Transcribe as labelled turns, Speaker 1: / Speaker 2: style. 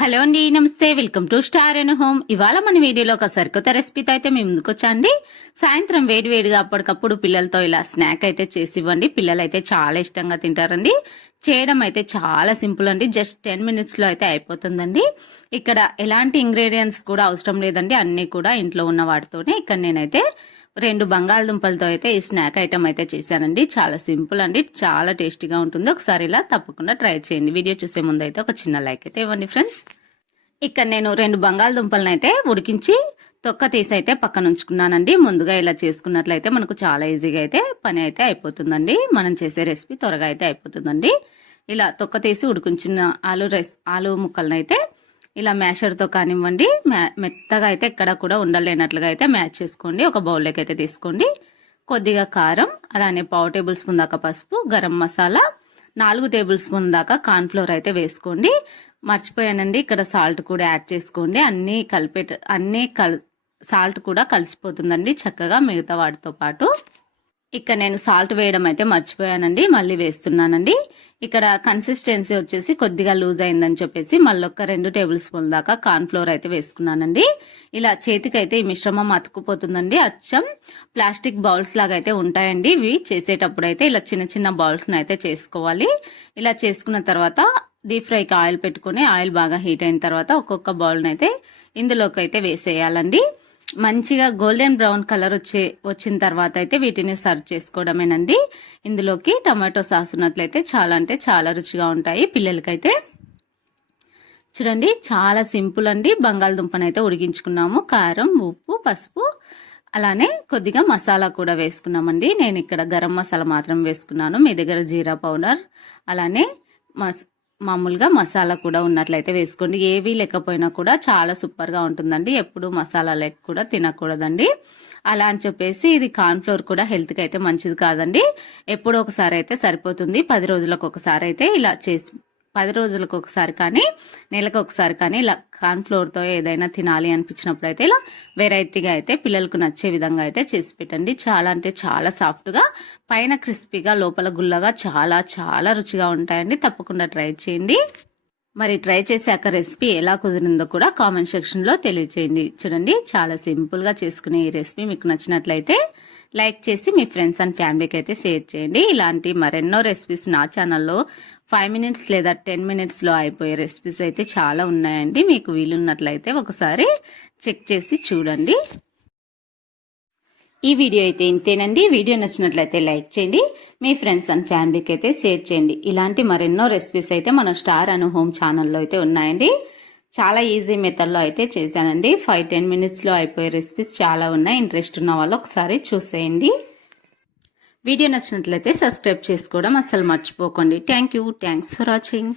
Speaker 1: Hello అండి నమస్తే. Welcome to star and home. ఇవాళ మన వీడియోలో ఒక సరికొత్త రెసిపీతో అయితే మేము ముందుకు వచ్చాండి సాయంత్రం వేడి వేడిగా అప్పటికప్పుడు పిల్లలతో ఇలా స్నాక్ అయితే చేసి ఇవ్వండి. పిల్లలు అయితే చాలా ఇష్టంగా తింటారండి. చేయడం అయితే చాలా సింపుల్ అండి. జస్ట్ టెన్ మినిట్స్లో అయితే అయిపోతుందండి. ఇక్కడ ఎలాంటి ఇంగ్రీడియంట్స్ కూడా అవసరం లేదండి. అన్నీ కూడా ఇంట్లో ఉన్న వాటితోనే ఇక్కడ నేనైతే రెండు బంగాళదుంపలతో అయితే ఈ స్నాక్ ఐటమ్ అయితే చేశానండి. చాలా సింపుల్ అండి. చాలా టేస్టీగా ఉంటుంది ఒకసారి ఇలా తప్పకుండా ట్రై చేయండి. వీడియో చూసే ముందు అయితే ఒక చిన్న లైక్ అయితే ఇవ్వండి ఫ్రెండ్స్. ఇక్కడ నేను రెండు బంగాళదుంపలను అయితే ఉడికించి తొక్క తీసి అయితే పక్కన ఉంచుకున్నానండి. ముందుగా ఇలా చేసుకున్నట్లయితే మనకు చాలా ఈజీగా అయితే పని అయితే అయిపోతుందండి. మనం చేసే రెసిపీ త్వరగా అయితే అయిపోతుందండి. ఇలా తొక్క తీసి ఉడికించిన ఆలు రైస్ ఆలు ముక్కలను అయితే ఇలా మ్యాషర్తో కానివ్వండి మెత్తగా అయితే ఎక్కడ కూడా ఉండలేనట్లుగా అయితే మ్యాచ్ చేసుకోండి. ఒక బౌల్లోకి అయితే తీసుకోండి. కొద్దిగా కారం అలానే పావు టేబుల్ స్పూన్ దాకా పసుపు గరం మసాలా నాలుగు టేబుల్ స్పూన్ దాకా కార్న్ఫ్లోర్ అయితే వేసుకోండి. మర్చిపోయానండి ఇక్కడ సాల్ట్ కూడా యాడ్ చేసుకోండి. అన్నీ కలిపే అన్నీ కల్ సాల్ట్ కూడా కలిసిపోతుందండి చక్కగా మిగతా వాటితో పాటు. ఇక్కడ నేను సాల్ట్ వేయడం అయితే మర్చిపోయానండి మళ్ళీ వేస్తున్నానండి. ఇక్కడ కన్సిస్టెన్సీ వచ్చేసి కొద్దిగా లూజ్ అయిందని చెప్పేసి మళ్ళీ ఒక రెండు టేబుల్ స్పూన్ దాకా కార్న్ఫ్లోర్ అయితే వేసుకున్నానండి. ఇలా చేతికైతే ఈ మిశ్రమం అతుకుపోతుందండి అచ్చం ప్లాస్టిక్ బౌల్స్ లాగా అయితే ఉంటాయండి. ఇవి చేసేటప్పుడు అయితే ఇలా చిన్న చిన్న బౌల్స్ని అయితే చేసుకోవాలి. ఇలా చేసుకున్న తర్వాత డీప్ ఫ్రైకి ఆయిల్ పెట్టుకుని ఆయిల్ బాగా హీట్ అయిన తర్వాత ఒక్కొక్క బౌల్ని అయితే ఇందులోకి అయితే వేసేయాలండి. మంచిగా గోల్డెన్ బ్రౌన్ కలర్ వచ్చే వచ్చిన తర్వాత అయితే వీటిని సర్వ్ చేసుకోవడమేనండి. ఇందులోకి టమాటో సాస్ ఉన్నట్లయితే చాలా అంటే చాలా రుచిగా ఉంటాయి పిల్లలకైతే. చూడండి చాలా సింపుల్ అండి. బంగాళదుంపను అయితే ఉడికించుకున్నాము. కారం ఉప్పు పసుపు అలానే కొద్దిగా మసాలా కూడా వేసుకున్నామండి. నేను ఇక్కడ గరం మసాలా మాత్రం వేసుకున్నాను. మీ దగ్గర జీరా పౌడర్ అలానే మస్ మామూలుగా మసాలా కూడా ఉన్నట్లయితే వేసుకోండి. ఏవి లేకపోయినా కూడా చాలా సూపర్గా ఉంటుందండి. ఎప్పుడు మసాలా లేక కూడా తినకూడదండి. అలా అని చెప్పేసి ఇది కార్న్ఫ్లోర్ కూడా హెల్త్కి అయితే మంచిది కాదండి. ఎప్పుడో ఒకసారి అయితే సరిపోతుంది. పది రోజులకు ఒకసారి అయితే ఇలా చేసి పది రోజులకు ఒకసారి కానీ నెలకు ఒకసారి కానీ ఇలా కార్న్ఫ్లోర్తో ఏదైనా తినాలి అనిపించినప్పుడు అయితే ఇలా వెరైటీగా అయితే పిల్లలకు నచ్చే విధంగా అయితే చేసి పెట్టండి. చాలా అంటే చాలా సాఫ్ట్గా పైన క్రిస్పీగా లోపల గుల్లగా చాలా చాలా రుచిగా ఉంటాయండి. తప్పకుండా ట్రై చేయండి. మరి ట్రై చేశాక రెసిపీ ఎలా కుదిరిందో కూడా కామెంట్ సెక్షన్లో తెలియచేయండి. చూడండి చాలా సింపుల్గా చేసుకునే ఈ రెసిపీ మీకు నచ్చినట్లయితే లైక్ చేసి మీ ఫ్రెండ్స్ అండ్ ఫ్యామిలీకి అయితే షేర్ చేయండి. ఇలాంటి మరెన్నో రెసిపీస్ నా ఛానల్లో ఫైవ్ మినిట్స్ లేదా టెన్ మినిట్స్లో అయిపోయే రెసిపీస్ అయితే చాలా ఉన్నాయండి. మీకు వీలున్నట్లయితే ఒకసారి చెక్ చేసి చూడండి. ఈ వీడియో అయితే ఇంతేనండి. వీడియో నచ్చినట్లయితే లైక్ చేయండి. మీ ఫ్రెండ్స్ అండ్ ఫ్యామిలీకి అయితే షేర్ చేయండి. ఇలాంటి మరెన్నో రెసిపీస్ అయితే మన స్టార్ అను హోమ్ ఛానల్లో అయితే ఉన్నాయండి. చాలా ఈజీ మెథడ్లో అయితే చేశానండి. ఫైవ్ టెన్ మినిట్స్లో అయిపోయే రెసిపీస్ చాలా ఉన్నాయి. ఇంట్రెస్ట్ ఉన్న వాళ్ళు ఒకసారి చూసేయండి. వీడియో నచ్చినట్లయితే సబ్స్క్రైబ్ చేసుకోవడం అస్సలు మర్చిపోకండి. Thank you thanks for watching